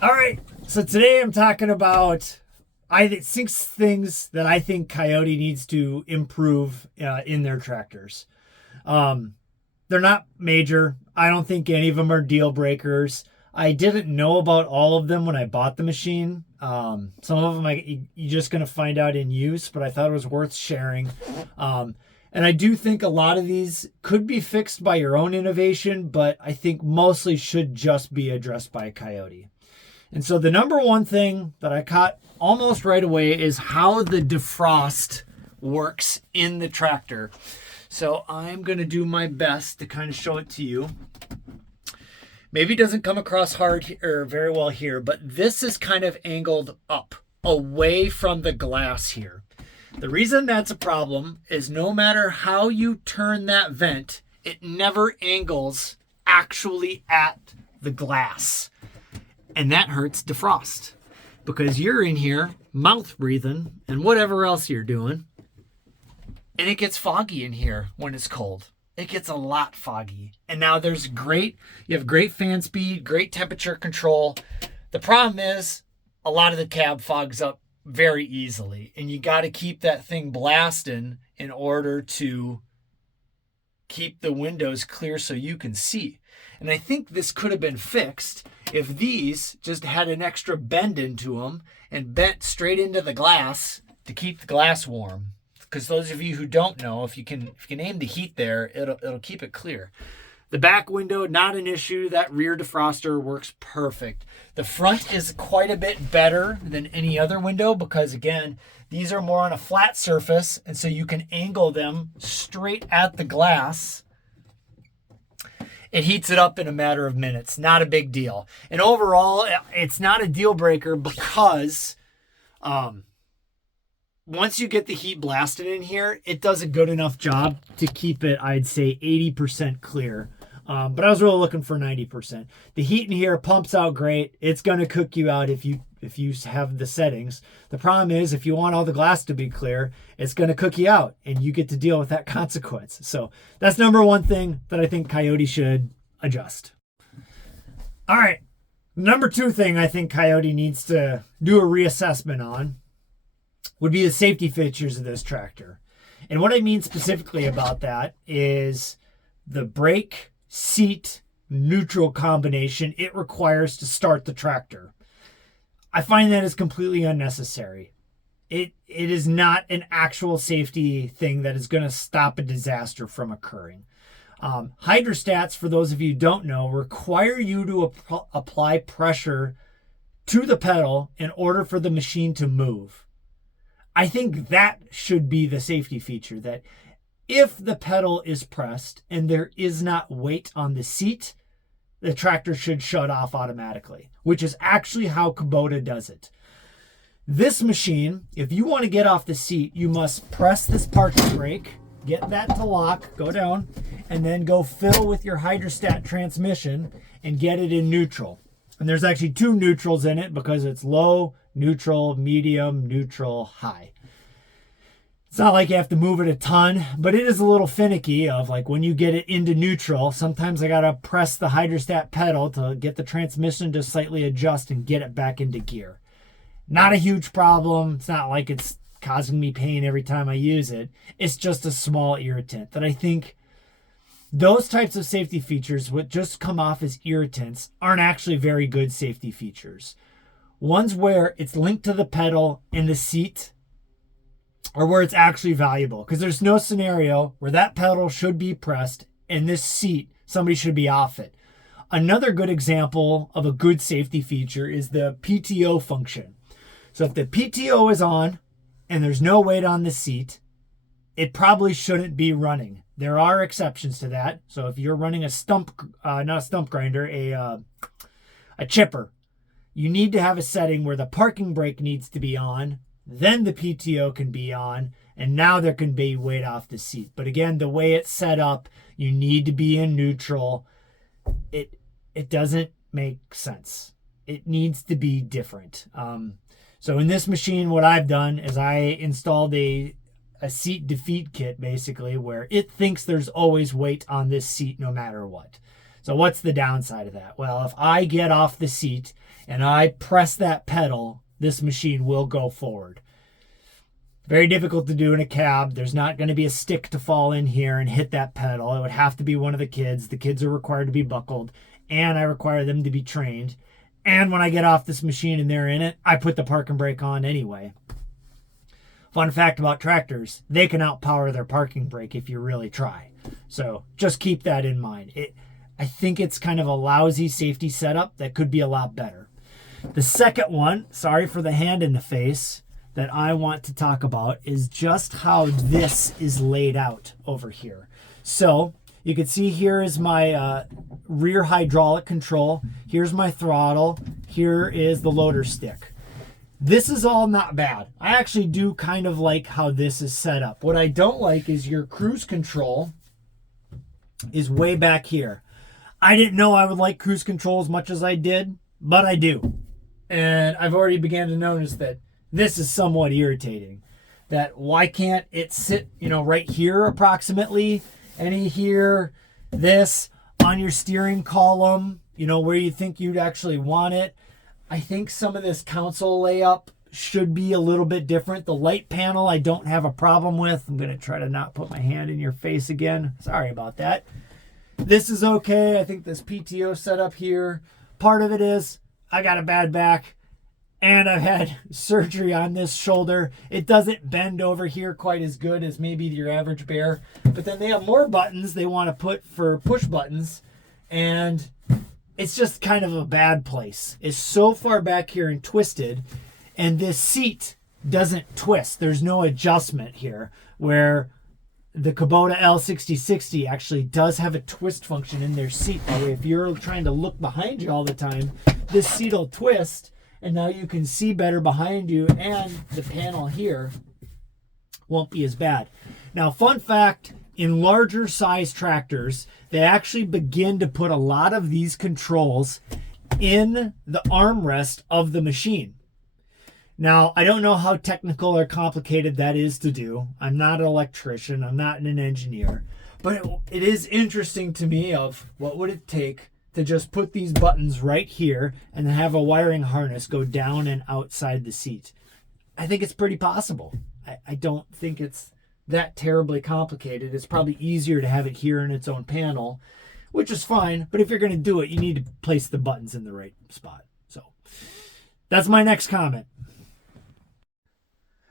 All right. So today I'm talking about I think 6 things that I think Kioti needs to improve in their tractors. Um, they're not major. I don't think any of them are deal breakers. I didn't know about all of them when I bought the machine. Some of them you're just going to find out in use, but I thought it was worth sharing. Um, and I do think a lot of these could be fixed by your own innovation, but I think mostly should just be addressed by Coyote. And so the number one thing that I caught almost right away is how the defrost works in the tractor. So I'm going to do my best to kind of show it to you. Maybe it doesn't come across hard or very well here, but this is kind of angled up away from the glass here. The reason that's a problem is no matter how you turn that vent, it never angles actually at the glass. And that hurts defrost because you're in here mouth breathing and whatever else you're doing. And it gets foggy in here when it's cold. It gets a lot foggy. And now you have great fan speed, great temperature control. The problem is a lot of the cab fogs up very easily. And you got to keep that thing blasting in order to keep the windows clear so you can see. And I think this could have been fixed if these just had an extra bend into them and bent straight into the glass to keep the glass warm. Because those of you who don't know, if you can aim the heat there, it'll keep it clear. The back window, not an issue. That rear defroster works perfect. The front is quite a bit better than any other window because, again, these are more on a flat surface, and so you can angle them straight at the glass. It heats it up in a matter of minutes. Not a big deal. And overall, it's not a deal breaker because once you get the heat blasted in here, it does a good enough job to keep it, I'd say, 80% clear. But I was really looking for 90%. The heat in here pumps out great. It's going to cook you out if you have the settings. The problem is if you want all the glass to be clear, it's going to cook you out and you get to deal with that consequence. So that's number one thing that I think Coyote should adjust. All right. Number two thing I think Coyote needs to do a reassessment on would be the safety features of this tractor. And what I mean specifically about that is the brake, seat, neutral combination it requires to start the tractor. I find that is completely unnecessary. It is not an actual safety thing that is going to stop a disaster from occurring. Hydrostats, for those of you who don't know, require you to apply pressure to the pedal in order for the machine to move. I think that should be the safety feature, that if the pedal is pressed and there is not weight on the seat, the tractor should shut off automatically, which is actually how Kubota does it. This machine, if you want to get off the seat, you must press this parking brake, get that to lock, go down, and then go fill with your hydrostat transmission and get it in neutral. And there's actually 2 neutrals in it because it's low, neutral, medium, neutral, high. It's not like you have to move it a ton, but it is a little finicky of like when you get it into neutral, sometimes I got to press the hydrostat pedal to get the transmission to slightly adjust and get it back into gear. Not a huge problem. It's not like it's causing me pain every time I use it. It's just a small irritant that I think those types of safety features would just come off as irritants aren't actually very good safety features. Ones where it's linked to the pedal and the seat or where it's actually valuable, because there's no scenario where that pedal should be pressed and this seat, somebody should be off it. Another good example of a good safety feature is the PTO function. So if the PTO is on and there's no weight on the seat, it probably shouldn't be running. There are exceptions to that. So if you're running a not a stump grinder, a chipper, you need to have a setting where the parking brake needs to be on, then the PTO can be on, and now there can be weight off the seat. But again, the way it's set up, you need to be in neutral. It doesn't make sense. It needs to be different. So in this machine, what I've done is I installed a seat defeat kit, basically, where it thinks there's always weight on this seat no matter what. So what's the downside of that? Well, if I get off the seat and I press that pedal, this machine will go forward. Very difficult to do in a cab. There's not going to be a stick to fall in here and hit that pedal. It would have to be one of the kids. The kids are required to be buckled, and I require them to be trained. And when I get off this machine and they're in it, I put the parking brake on anyway. Fun fact about tractors, they can outpower their parking brake if you really try. So just keep that in mind. I think it's kind of a lousy safety setup that could be a lot better. The second one, sorry for the hand in the face, that I want to talk about is just how this is laid out over here. So you can see here is my rear hydraulic control. Here's my throttle. Here is the loader stick. This is all not bad. I actually do kind of like how this is set up. What I don't like is your cruise control is way back here. I didn't know I would like cruise control as much as I did, but I do. And I've already began to notice that this is somewhat irritating. That why can't it sit, right here approximately, any here, this, on your steering column, where you think you'd actually want it. I think some of this console layup should be a little bit different. The light panel I don't have a problem with. I'm going to try to not put my hand in your face again. Sorry about that. This is okay. I think this PTO setup here, part of it is I got a bad back. And I've had surgery on this shoulder. It doesn't bend over here quite as good as maybe your average bear. But then they have more buttons they want to put for push buttons. And it's just kind of a bad place. It's so far back here and twisted. And this seat doesn't twist. There's no adjustment here. Where the Kubota L6060 actually does have a twist function in their seat. That way, if you're trying to look behind you all the time, this seat will twist. And now you can see better behind you, and the panel here won't be as bad. Now, fun fact, in larger size tractors, they actually begin to put a lot of these controls in the armrest of the machine. Now, I don't know how technical or complicated that is to do. I'm not an electrician. I'm not an engineer. But it is interesting to me of what would it take to just put these buttons right here and then have a wiring harness go down and outside the seat. I think it's pretty possible. I don't think it's that terribly complicated. It's probably easier to have it here in its own panel, which is fine. But if you're going to do it, you need to place the buttons in the right spot. So that's my next comment.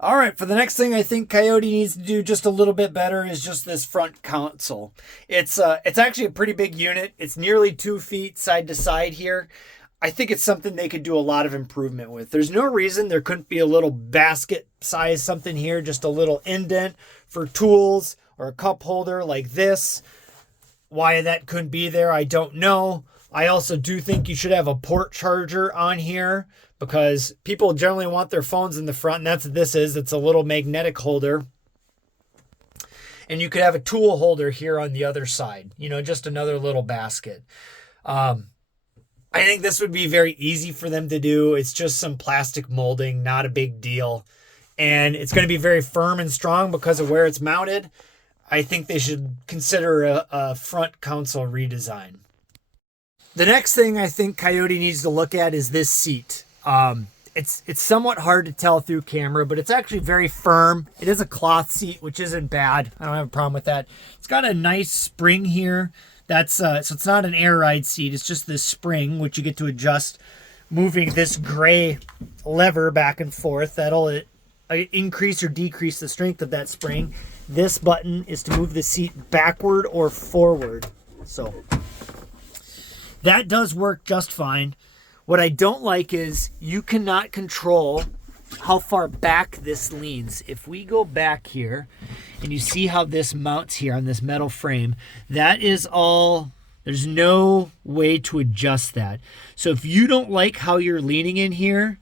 All right, for the next thing I think Kioti needs to do just a little bit better is just this front console. It's actually a pretty big unit. It's nearly 2 feet side to side here. I think it's something they could do a lot of improvement with. There's no reason there couldn't be a little basket size something here, just a little indent for tools or a cup holder like this. Why that couldn't be there, I don't know. I also do think you should have a port charger on here, because people generally want their phones in the front, and that's what this is. It's a little magnetic holder. And you could have a tool holder here on the other side, just another little basket. I think this would be very easy for them to do. It's just some plastic molding, not a big deal. And it's going to be very firm and strong because of where it's mounted. I think they should consider a front console redesign. The next thing I think Kioti needs to look at is this seat. It's somewhat hard to tell through camera, but it's actually very firm. It is a cloth seat, which isn't bad. I don't have a problem with that. It's got a nice spring here. So it's not an air ride seat. It's just this spring, which you get to adjust, moving this gray lever back and forth. That'll increase or decrease the strength of that spring. This button is to move the seat backward or forward. So that does work just fine. What I don't like is you cannot control how far back this leans. If we go back here and you see how this mounts here on this metal frame, that is all, there's no way to adjust that. So if you don't like how you're leaning in here,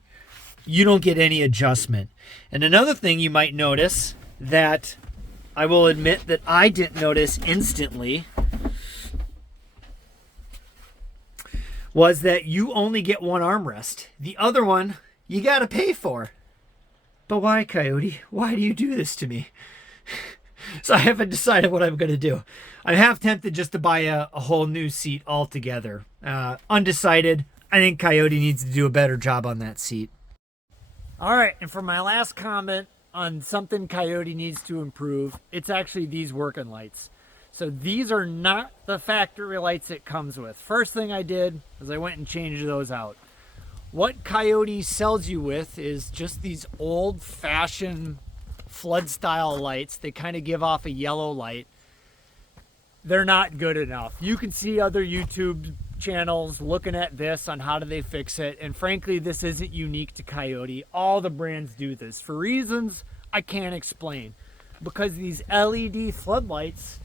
you don't get any adjustment. And another thing you might notice that I will admit that I didn't notice instantly was that you only get one armrest. The other one you got to pay for. But why, Kioti? Why do you do this to me? So I haven't decided what I'm going to do. I'm half tempted just to buy a whole new seat altogether. Undecided. I think Kioti needs to do a better job on that seat. All right, and for my last comment on something Kioti needs to improve, it's actually these working lights. So these are not the factory lights it comes with. First thing I did is I went and changed those out. What Kioti sells you with is just these old-fashioned flood-style lights. They kind of give off a yellow light. They're not good enough. You can see other YouTube channels looking at this on how do they fix it, and frankly, this isn't unique to Kioti. All the brands do this for reasons I can't explain, because these LED floodlights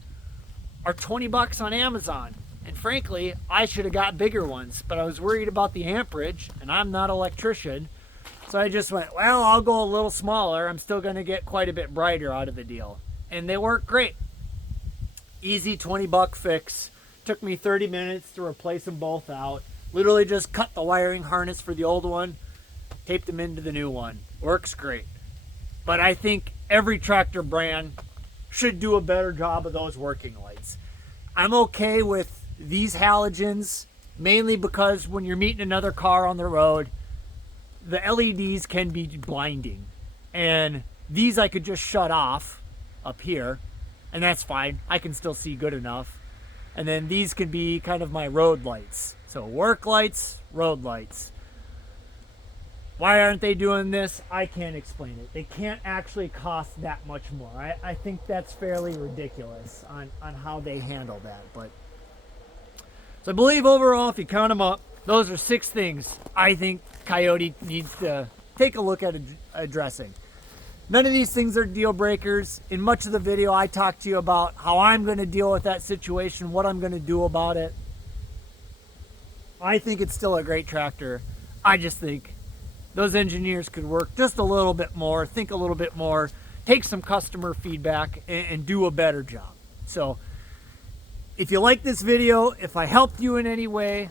are 20 bucks on Amazon, and frankly, I should have got bigger ones, but I was worried about the amperage, and I'm not an electrician, so I just went, well, I'll go a little smaller. I'm still going to get quite a bit brighter out of the deal, and they work great. Easy 20-buck fix. Took me 30 minutes to replace them both out. Literally just cut the wiring harness for the old one, taped them into the new one. Works great. But I think every tractor brand should do a better job of those working lights. I'm okay with these halogens, mainly because when you're meeting another car on the road, the LEDs can be blinding. And these I could just shut off up here, and that's fine. I can still see good enough. And then these could be kind of my road lights. So work lights, road lights. Why aren't they doing this? I can't explain it. They can't actually cost that much more. I think that's fairly ridiculous on how they handle that. But so I believe overall, if you count them up, those are 6 things I think Kioti needs to take a look at addressing. None of these things are deal breakers. In much of the video, I talked to you about how I'm going to deal with that situation, what I'm going to do about it. I think it's still a great tractor. I just think those engineers could work just a little bit more, think a little bit more, take some customer feedback, and do a better job. So if you like this video, if I helped you in any way,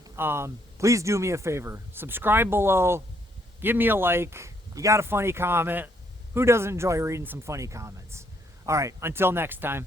please do me a favor. Subscribe below, give me a like. You got a funny comment. Who doesn't enjoy reading some funny comments? All right, until next time.